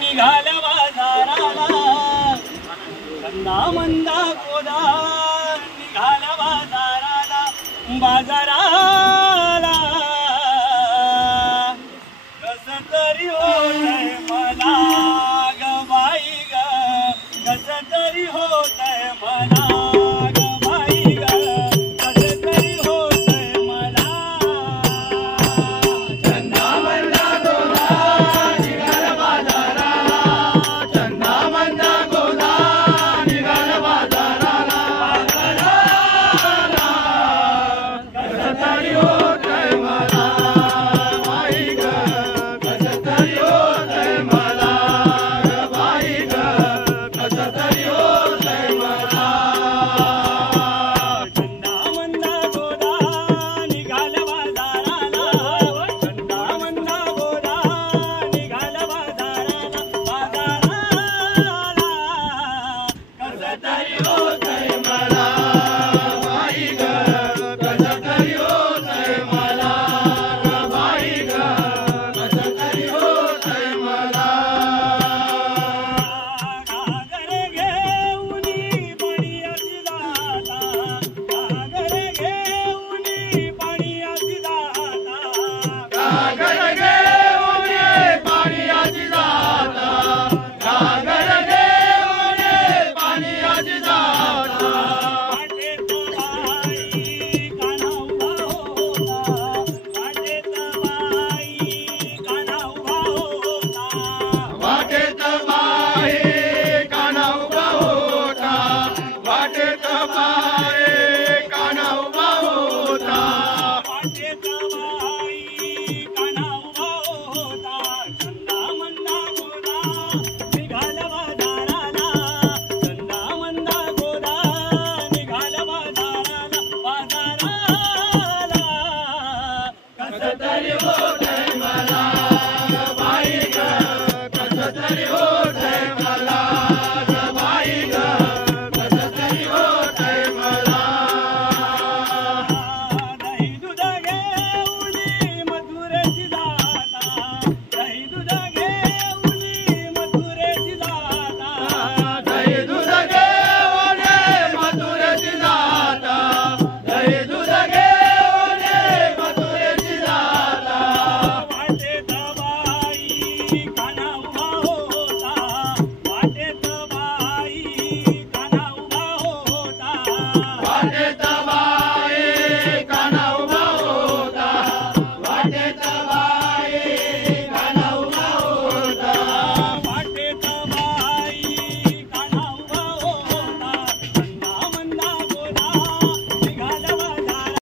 निघाला बाजाराला कंदा मंदा गोदा निघाला बाजाराला कस तरी होतंय मला ग बाई ग कस तरी होतंय मला ग बाई ग कस तरी होतंय मला चंदा मंदा गोदा निघाला बाजाराला चंदा मंदा गोदा निघाला बाजाराला कस तरी होतंय मला बाई ग कस तरी होतंय मला ग बाई ग कस तरी होतंय मला चंदा मंदा गोदा निघाला बाजाराला चंदा मंदा गोदा निघाला बाजाराला कस तरी होतंय मला बाई ग कस तरी होतंय मला ग बाई ग कस तरी होतंय मला घागर घेऊनी पाण्याची दाता घागर घेऊनी पाण्याची दाता घागर घेऊनी पाण्याची दाता घागर घेऊनी पाण्याची दाता वाटेत बाई कान्हा उभा होता वाटेत बाई कान्हा उभा होता वाटेत बाई कान्हा उभा होता वाटेत बाई कान्हा उभा होता वाटेत बाई कान्हा उभा होता चंदा मंदा गोदा